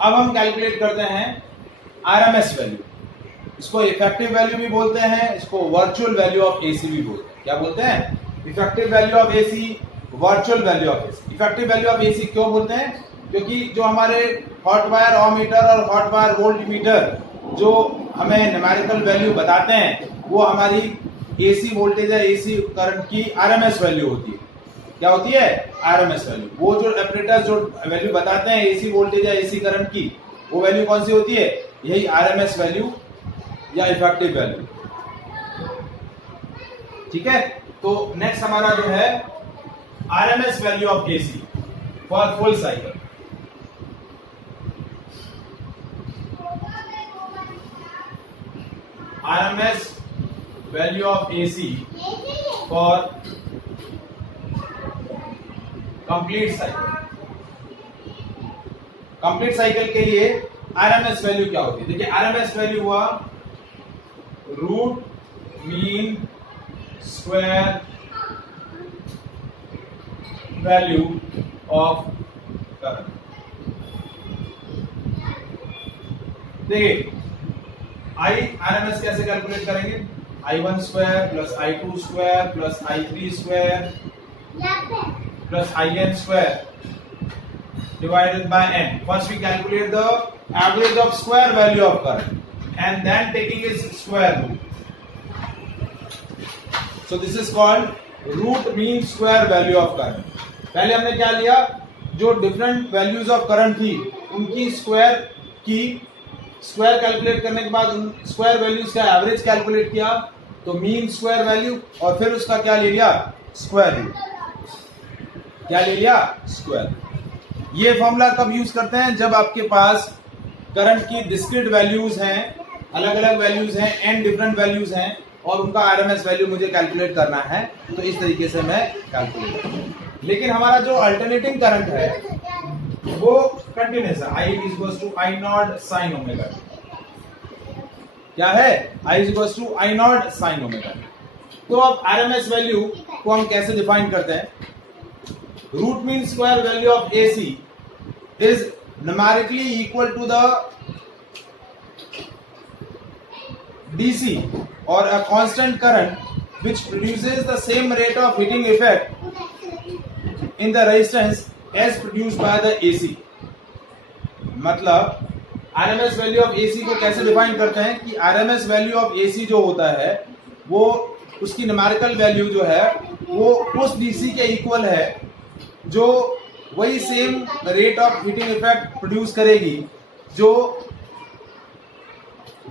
अब हम कैलकुलेट करते हैं आरएमएस वैल्यू। इसको इफेक्टिव वैल्यू भी बोलते हैं, इसको वर्चुअल वैल्यू ऑफ एसी भी बोलते हैं। क्या बोलते हैं? Effective value of AC, virtual value of AC. Effective value of AC क्यों बोलते हैं? क्योंकि जो हमारे हॉट वायर ओमीटर और हॉट वायर वोल्टमीटर जो हमें न्यूमेरिकल वैल्यू बताते हैं वो हमारी एसी वोल्टेज या एसी करंट की आरएमएस वैल्यू होती है। क्या होती है? RMS value. वो जो ऑपरेटर्स जो वैल्यू बताते हैं एसी वोल्टेज या एसी करंट की, वो वैल्यू कौन सी होती है? यही आरएमएस वैल्यू या इफेक्टिव वैल्यू। ठीक है, तो नेक्स्ट हमारा जो है RMS value of AC for full cycle. RMS value of AC for complete cycle। Complete cycle के लिए RMS वैल्यू क्या होती है? देखिए RMS वैल्यू हुआ root mean square value of current. देखिए RMS कैसे कैलकुलेट करेंगे? I1 square plus I2 square plus I3 square plus IN square divided by n. First we calculate the average of square value of current and then taking its square root. So this is called root mean square value of current. पहले हमने क्या लिया? जो different values of current थी उनकी square calculate करने के बाद उन स्क्वायर वैल्यूज का एवरेज कैलकुलेट किया, तो मीन स्क्वायर वैल्यू, और फिर उसका क्या ले लिया? Square root. क्या ले लिया? स्क्वायर। ये फॉर्मूला कब यूज करते हैं? जब आपके पास करंट की डिस्क्रीट वैल्यूज हैं, अलग अलग वैल्यूज हैं, एन डिफरेंट वैल्यूज हैं और उनका आरएमएस वैल्यू मुझे कैलकुलेट करना है, तो इस तरीके से मैं कैलकुलेट करूं। लेकिन हमारा जो अल्टरनेटिंग करंट है वो कंटिन्यूस है। I is equals to I naught sine omega. क्या है? I is equals to I naught sine omega. तो अब आरएमएस वैल्यू को हम कैसे डिफाइन करते हैं? Root mean square value of AC is numerically equal to the DC or a constant current which produces the same rate of heating effect in the resistance as produced by the AC। मतलब RMS value of AC को कैसे define करते हैं कि RMS value of AC जो होता है वो उसकी न्यूमेरिकल वैल्यू जो है वो उस DC के इक्वल है जो वही same rate of heating effect produce करेगी जो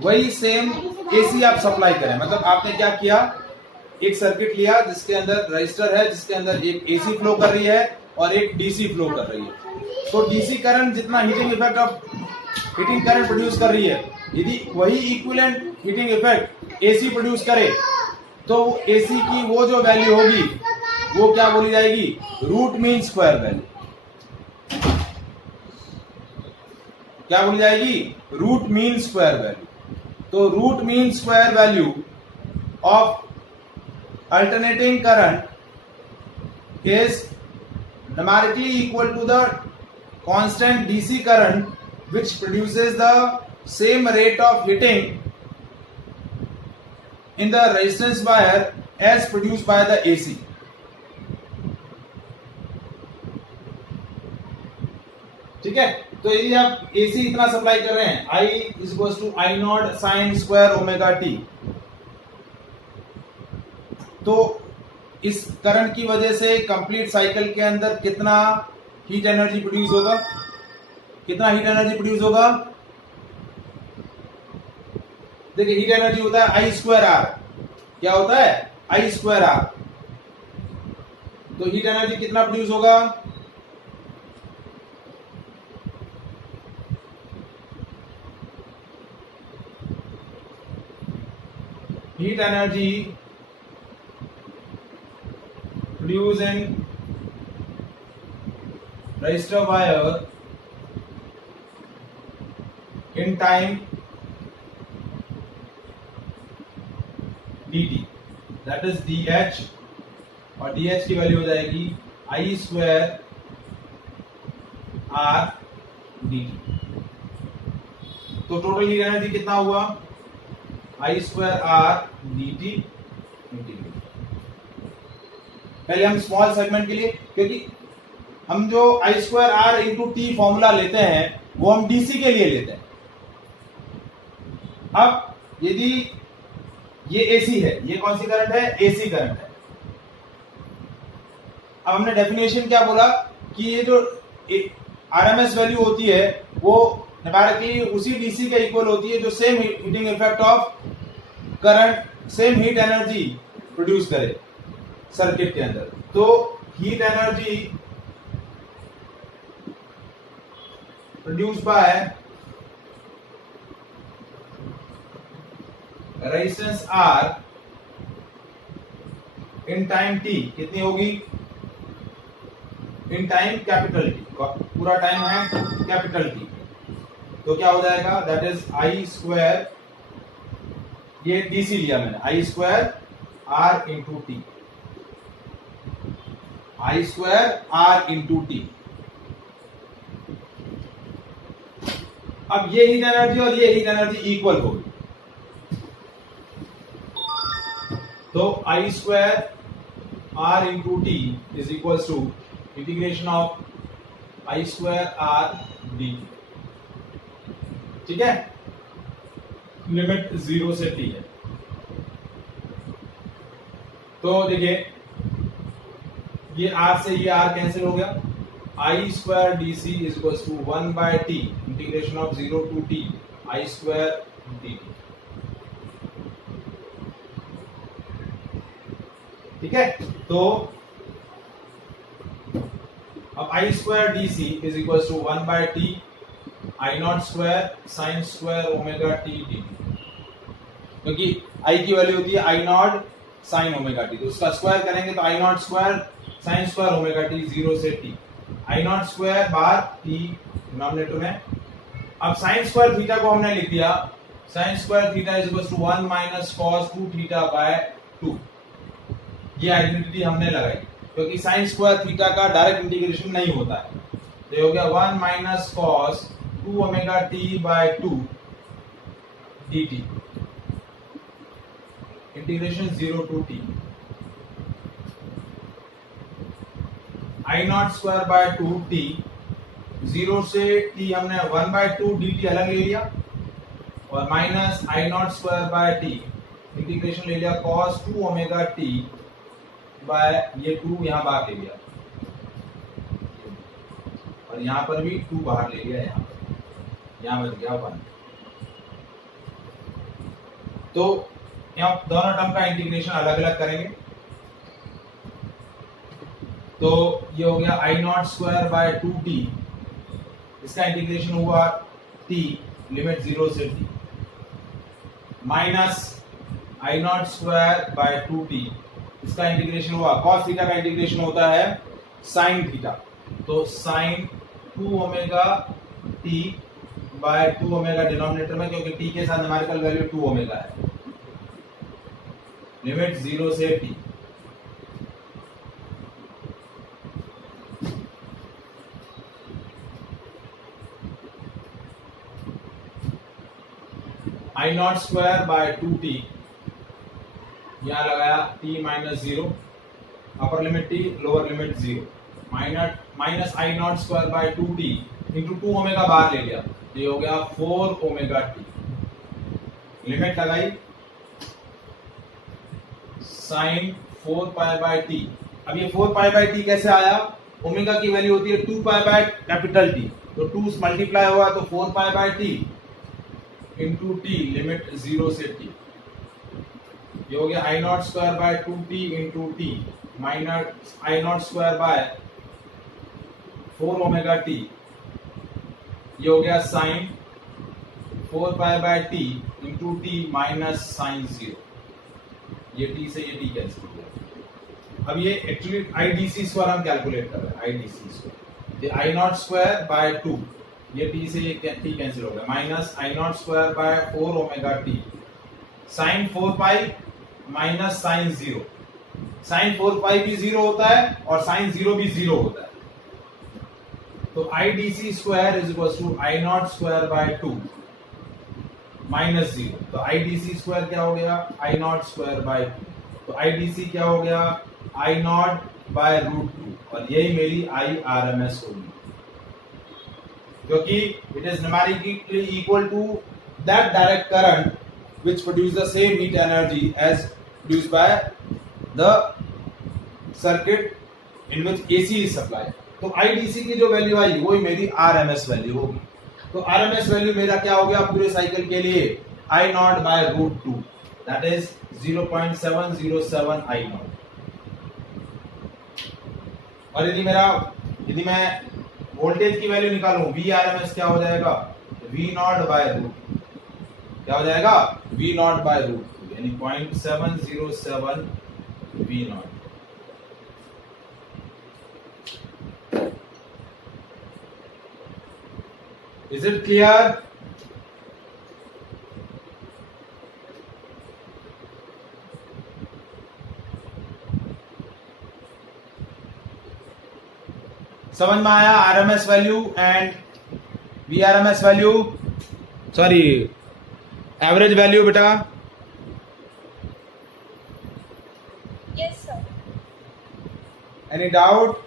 वही सेम AC आप सप्लाई करें। मतलब आपने क्या किया? एक सर्किट लिया जिसके अंदर रजिस्टर है, जिसके अंदर एक AC फ्लो कर रही है और एक DC फ्लो कर रही है। तो DC करंट जितना heating effect of heating current produce कर रही है, यदि वही equivalent heating effect AC produce करे तो AC की वो जो वैल्यू होगी वो क्या बोली जाएगी? Root mean square value. क्या बोली जाएगी? Root mean square value. तो root mean square value of alternating current is numerically equal to the constant DC current which produces the same rate of heating in the resistance wire as produced by the AC। ठीक है, तो यदि आप AC इतना supply कर रहे हैं, I is equals to I naught sign square omega t, तो इस करंट की वजह से कंप्लीट साइकिल के अंदर कितना हीट एनर्जी प्रोड्यूस होगा? कितना हीट एनर्जी प्रोड्यूस होगा? देखिए हीट एनर्जी होता है I स्क्वायर आर। क्या होता है? I square R. तो हीट एनर्जी कितना प्रोड्यूस होगा? Heat energy produced in resistor wire in time dt, that is dH, और dH की वैल्यू हो जाएगी I स्क्वायर R dt। तो टोटल हीट एनर्जी कितना हुआ, I square R D T integration. पहले हम स्मॉल सेगमेंट के लिए, क्योंकि हम जो I square R into T formula लेते हैं वो हम डीसी के लिए लेते हैं। अब यदि ये एसी है, ये कौन सी करंट है, एसी करंट है। अब हमने डेफिनेशन क्या बोला कि ये जो आरएमएस वैल्यू होती है वो न्यूमेरिकली उसी डीसी के इक्वल होती है जो same heating effect of current, same heat energy produce करे सर्किट के अंदर। तो heat energy produce by resistance R in time T कितनी होगी, इन टाइम कैपिटल टी, पूरा टाइम है कैपिटल टी, तो क्या हो जाएगा, दैट इज आई स्क्वायर, ये डीसी लिया मैंने, I square R into T, I square R into T. अब ये हीट एनर्जी और ये हीट एनर्जी इक्वल होगी, तो I square R into T is equal to integration of I square R D, ठीक है, लिमिट 0 से t है। तो देखिए ये r से ये r कैंसिल हो गया, I square D C is equal to 1 by T integration of 0 to T I square D T, ठीक है। तो अब I square D C is equal to 1 by T I not square sine square omega T D, क्योंकि I की वैल्यू होती है I not sine omega T, तो उसका स्क्वायर करेंगे तो I not square sine square omega T 0 से T, I not square bar T denominator में। अब साइन स्क्वायर थीटा को हमने लिख दिया, sine square theta is equal to 1 minus cos 2 theta by 2, ये आइडेंटिटी हमने लगाई, क्योंकि साइन स्क्वायर थीटा का डायरेक्ट इंटीग्रेशन नहीं होता है, तो ये हो गया 1 minus cos 2 omega T by 2 dt integration 0 to t, I not square by 2 t, 0 से t हमने 1 बाय 2 dt अलग ले लिया, और minus I not square bye t integration ले लिया cos 2 ओमेगा t बाय ये 2 यहां बाहर ले लिया, और यहां पर भी 2 बाहर ले लिया, यहां बच गया 1। तो यहां दोनों टर्म का इंटीग्रेशन अलग अलग करेंगे, तो ये हो गया I not square by 2t, इसका इंटीग्रेशन हुआ t लिमिट 0 से t, minus I not square by 2t, इसका इंटीग्रेशन हुआ cos थीटा का इंटीग्रेशन होता है sin थीटा, तो sin 2 omega t by 2 omega denominator में, क्योंकि t के साथ न्यूमेरिकल वैल्यू 2 ओमेगा है, लिमिट 0 से t। I not square by 2t, यहां लगाया t minus 0, upper limit t lower limit 0, minus I not square by 2t into 2 omega बाहर ले लिया, ये हो गया 4 ओमेगा t, लिमिट लगाई साइन 4 पाई बाय t। अब ये 4 पाई बाय t कैसे आया, ओमेगा की वैल्यू होती है 2 पाई बाय कैपिटल T, तो 2 मल्टीप्लाई हुआ तो 4 pi by t into t limit 0 से t, ये हो गया I not square by 2t into t minus I not square by 4 omega t, ये हो गया sine 4 pi by t into t minus sine 0, ये t से ये t कैंसिल हो गया। अब ये एक्चुअली आईडीसी स्क्वायर हम कैलकुलेट कर रहे हैं, IDC square, I not square by 2, ये t से ये t कैंसिल हो गया, minus I not square by 4 omega t, sine 4 pi minus sine 0, sine 4 pi भी 0 होता है और साइन 0 भी 0 होता है, तो I D C square is equal to I not square by 2 minus 0, तो आई डी सी स्क्वायर क्या हो गया, आई नॉट स्क्वायर बाय, तो आई डी सी क्या हो गया, आई नॉट बाय रूट 2, और यही मेरी आई आर एम एस होगी, क्योंकि it is numerically equal to that direct current which produce the same heat energy as produced by the circuit in which AC is supplied. तो IDC की जो value आई वही मेरी RMS वैल्यू होगी. तो RMS value मेरा क्या हो गया पूरे साइकिल के लिए, I naught by root 2, that is 0.707 I naught. और यदि मैं वोल्टेज की वैल्यू निकालूं, VRMS क्या हो जाएगा, V नॉट बाय रूट, क्या हो जाएगा, V नॉट बाय रूट 2, यानी 0.707 V not. Is it clear? समझ में आया RMS value and VRMS value, sorry average value बेटा? Yes sir. Any doubt?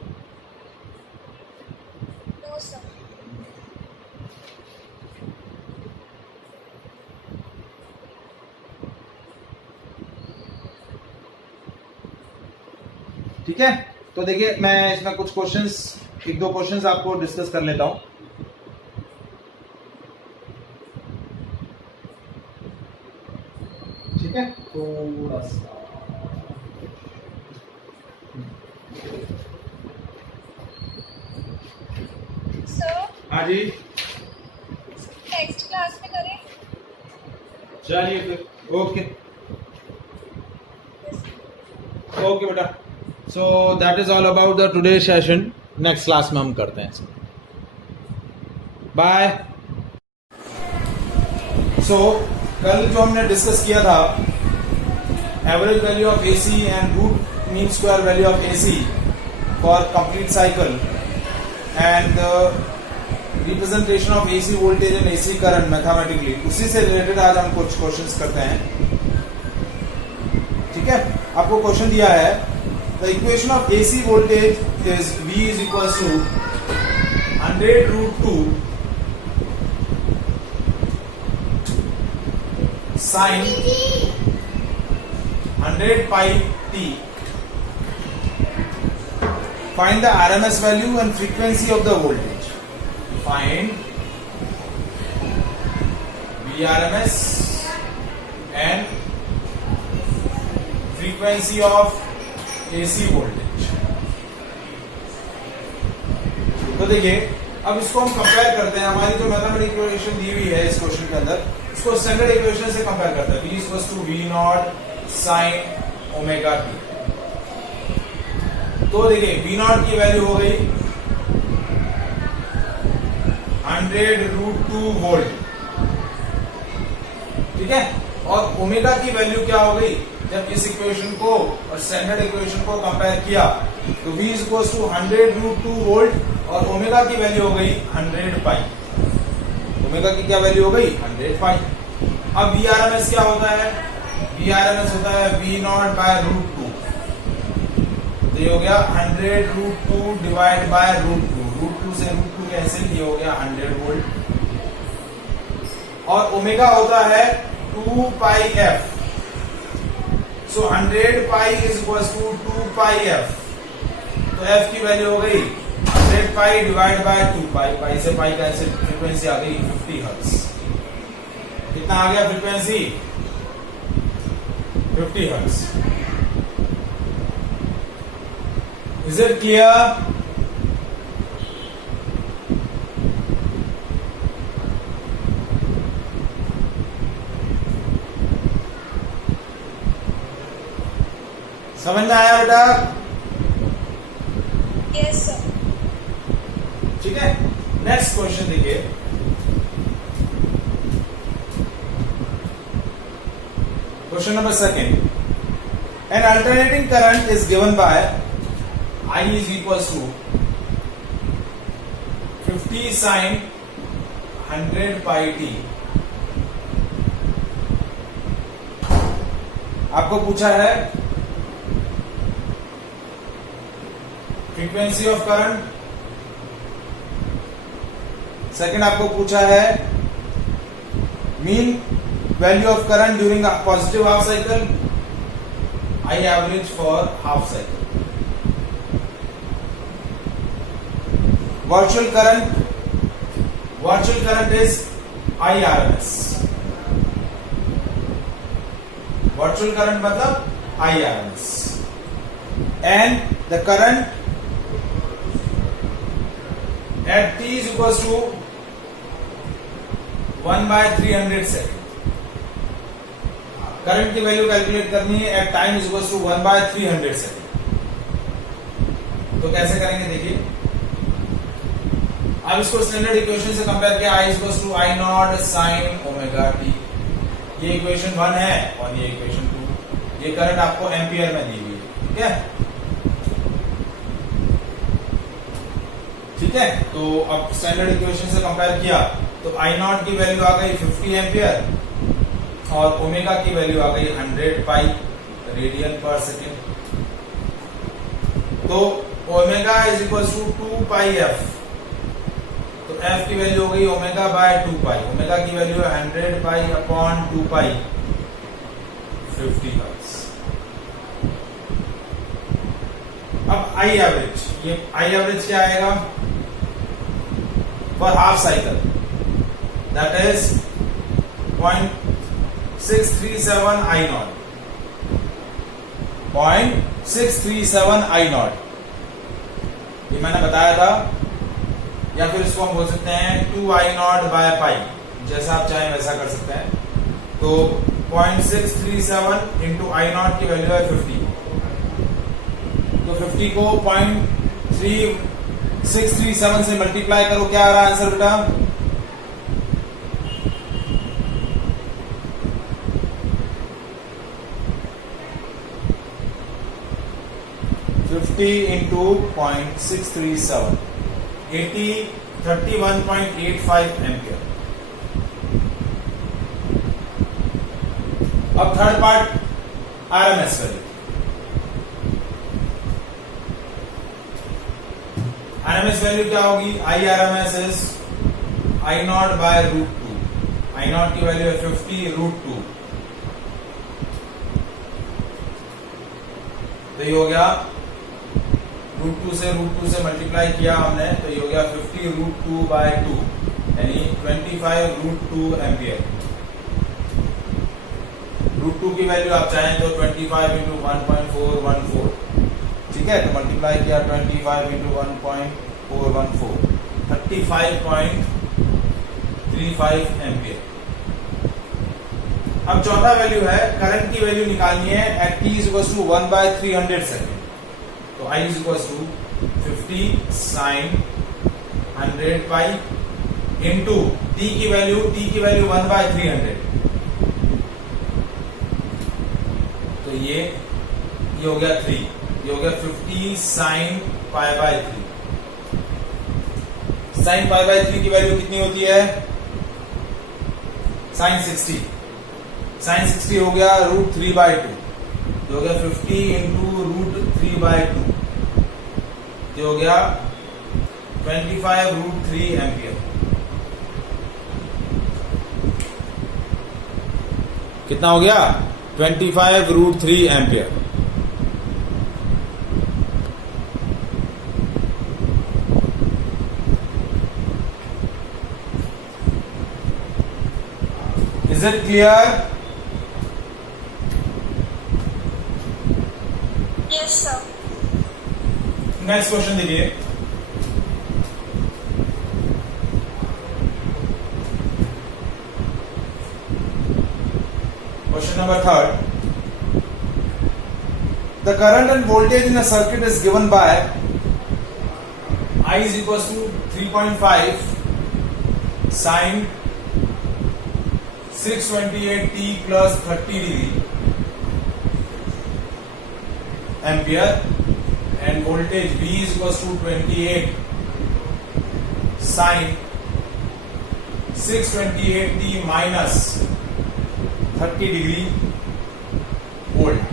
No sir. ठीक है, तो देखिए मैं इसमें कुछ क्वेश्चंस, एक दो क्वेश्चंस आपको डिस्कस कर लेता हूं. ठीक है, थोड़ा सा सर हाँ जी, नेक्स्ट क्लास में करें. चलिए फिर, ओके ओके बेटा. So that is all about the today session. Next class में हम करते हैं. बाय. सो कल जो हमने डिस्कस किया था, average value of AC and root mean square value of AC for complete cycle and representation of AC voltage and AC current mathematically, उसी से रिलेटेड आज हम कुछ क्वेश्चंस करते हैं. ठीक है, आपको क्वेश्चन दिया है, the equation of AC voltage is V is equal to 100 root 2 sin 100 pi t. Find the RMS value and frequency of the voltage. Find VRMS and frequency of AC voltage. तो देखिए, अब इसको हम compare करते हैं. हमारी जो mathematical equation दी हुई है इस क्वेश्चन के अंदर, इसको स्टैंडर्ड इक्वेशन से कंपेयर करते हैं. V equals to V naught sine omega t. तो देखिए V नॉट की वैल्यू हो गई 100 रूट 2 वोल्ट. ठीक है, और ओमेगा की वैल्यू क्या हो गई, जब इस इक्वेशन को और स्टैंडर्ड इक्वेशन को कंपेयर किया तो V equals to 100 root 2 volt और ओमेगा की वैल्यू हो गई 100 पाई. ओमेगा की क्या वैल्यू हो गई, 100 पाई. अब VRMS क्या होता है, VRMS होता है V नॉट बाय रूट 2. तो ये हो गया 100 root 2 divide by root 2. Root 2 से रूट 2 कैंसिल, ये हो गया 100 वोल्ट. और ओमेगा होता है 2 pi f. So 100 pi is equal to 2 pi f. तो f की वैल्यू हो गई 100 पाई डिवाइड बाय 2 पाई. पाई से पाई कैंसिल, फ्रीक्वेंसी आ गई 50 हर्ट्ज. कितना आ गया frequency, 50 hertz. Is it clear? समझ में आया बेटा? Yes sir. ठीक है, नेक्स्ट क्वेश्चन देखिए. Question number second. N alternating current is given by I is equals to 50 sin 100 pi t आपको पूछा है फ्रीक्वेंसी ऑफ करंट, सेकंड आपको पूछा है mean value of current during positive half cycle, I average for half cycle, virtual current is IRMS, virtual current मतलब IRMS, and the current at t is equals to 1/300 second. Current की value calculate करनी है at time is equals to 1/300 second. तो कैसे करेंगे देखिए, अब इसको स्टैंडर्ड इक्वेशन से कंपेयर किया, I equals to I naught sine omega T, ये इक्वेशन 1 है और ये इक्वेशन 2। ये करंट आपको एम्पियर में दी हुई है, ठीक है। ठीक है, तो अब स्टैंडर्ड इक्वेशन से कंपेयर किया तो I नॉट की वैल्यू आ गई 50 एम्पियर और ओमेगा की वैल्यू आ गई 100 पाई रेडियन पर सेकेंड। तो omega is equal to 2 pi F, तो एफ की वैल्यू हो गई ओमेगा बाय 2 पाई, ओमेगा की वैल्यू है 100 पाई अपॉन 2 पाई 50 हर्ट्ज। अब आई एवरेज, ये आई एवरेज क्या आएगा for half cycle, that is 0.637 I not, 0.637 I not, ये मैंने बताया था। या फिर इसको हम बोल सकते हैं 2I नॉट बाय पाई, जैसा आप चाहें वैसा कर सकते हैं। तो 0.637 इंटू I नॉट की वैल्यू है 50, तो 50 को 0.3637 से मल्टीप्लाई करो, क्या आ रहा है आंसर बेटा? 50 इंटू 0.637, 31.85 एम्पियर। अब third part RMS value. RMS value क्या होगी? I RMS is I not by root 2, I not की वैल्यू है 50 रूट 2, तो ये हो गया रूट 2 से मल्टीप्लाई किया हमने, तो ये हो गया 50 रूट 2 बाय 2 यानी 25 रूट 2 एम्पियर। रूट 2 की वैल्यू आप चाहें तो 25 इंटू 1.414, ठीक है, तो मल्टीप्लाई किया 25 इंटू 1.414, 35.35 एम्पियर। अब चौथा वैल्यू है करंट की वैल्यू निकालनी है at t is equal to 1/300 second. तो I is equal to 50 sine 100 pi into t की वैल्यू 1/300, तो ये हो गया 3, ये हो गया 50 sine pi by 3। Sine pi by 3 की वैल्यू कितनी होती है? साइन 60, साइन 60 हो गया रूट 3/2, जो हो गया 50 इंटू रूट 3/2, जो हो गया 25 रूट 3 एम्पियर। कितना हो गया? 25 root 3 ampere. Is it clear? Yes sir. Next question देखिए, question number 3rd। The current and voltage in a circuit is given by I is equals to 3.5 sin 628t plus 30 degree ampere, and voltage V is equals to 28 sin 628t minus 30 degree volt.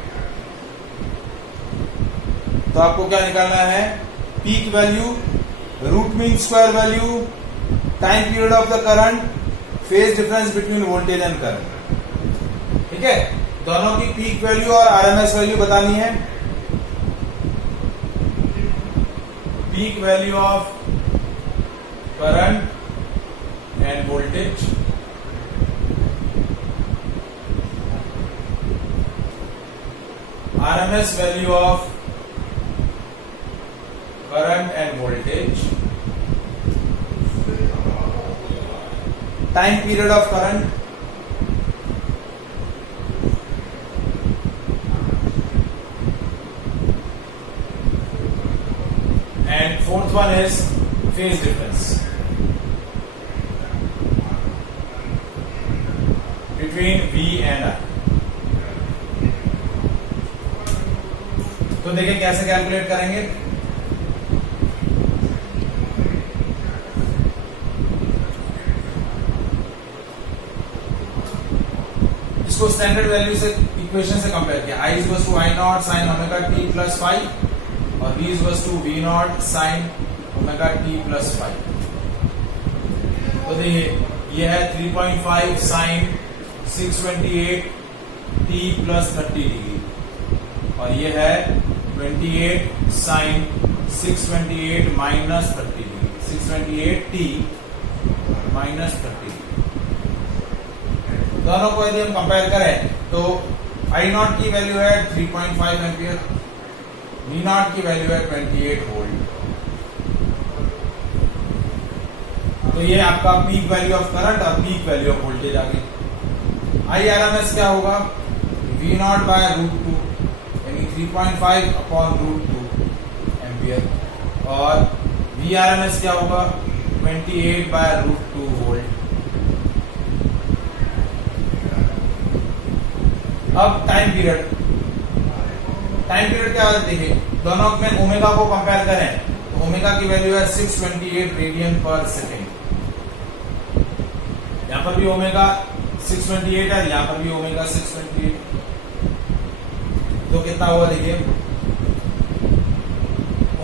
तो आपको क्या निकालना है, peak value, root mean square value, time period of the current, phase difference between voltage and current. ठीक है, दोनों की peak value और आरएमएस वैल्यू बतानी है। Peak value of current and voltage, RMS value of current and voltage, time period of current, and fourth one is phase difference between V and I। तो देखिए कैसे कैलकुलेट करेंगे। इसको standard value से equation से compare किया, I is to I not sine omega T plus five और V is to V naught sine omega T plus five. तो देखिए ये है 3.5 साइन 628 टी प्लस 30 डिग्री और ये है 28 sine 628 minus 30 degree, 628 T minus 30 degree. दोनों को यदि हम कंपेयर करें तो आई नॉट की वैल्यू है 3.5 एम्पियर, वी नॉट की वैल्यू है 28 वोल्ट। तो ये आपका पीक वैल्यू ऑफ करंट और पीक वैल्यू ऑफ वोल्टेज आ गई। आई आरएमएस क्या होगा, वी नॉट बाय रूट 2 यानी 3.5 अपॉन रूट 2 एम्पियर और वी आरएमएस क्या होगा 28 बाय रूट 2 वोल्ट। अब टाइम पीरियड क्या है देखिए, दोनों में ओमेगा को कंपेयर करें तो ओमेगा की वैल्यू है 628 रेडियन पर सेकेंड। यहां पर भी ओमेगा 628 है, यहां पर भी ओमेगा 628। तो कितना हुआ देखिए,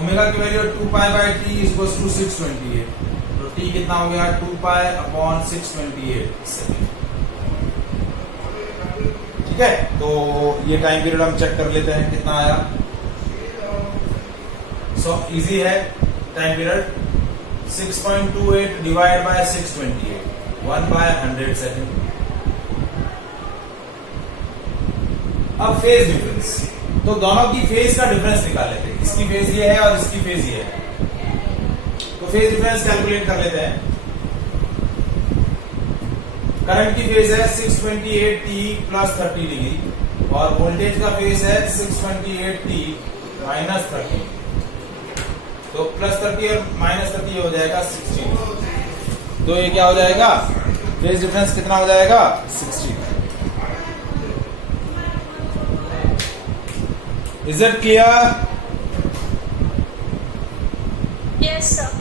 ओमेगा की value 2 pi by T is equal to 628। तो टी कितना हो गया 2 पाई अपॉन 628 सेकेंड। ठीक है, तो ये टाइम पीरियड हम चेक कर लेते हैं कितना आया। सो इजी है, time period 6.28 divide by 628 1/100 second. अब फेज डिफरेंस, तो दोनों की फेज का डिफरेंस निकाल लेते हैं, इसकी फेज ये है और इसकी फेज ये है। तो फेज डिफरेंस कैलकुलेट कर लेते हैं। करंट की फेज है 628 टी प्लस 30 डिग्री और वोल्टेज का फेज है 628 टी माइनस 30। तो प्लस 30 और माइनस 30 हो जाएगा 16। तो ये क्या हो जाएगा, फेज डिफरेंस कितना हो जाएगा 16। Is it clear? Yes sir.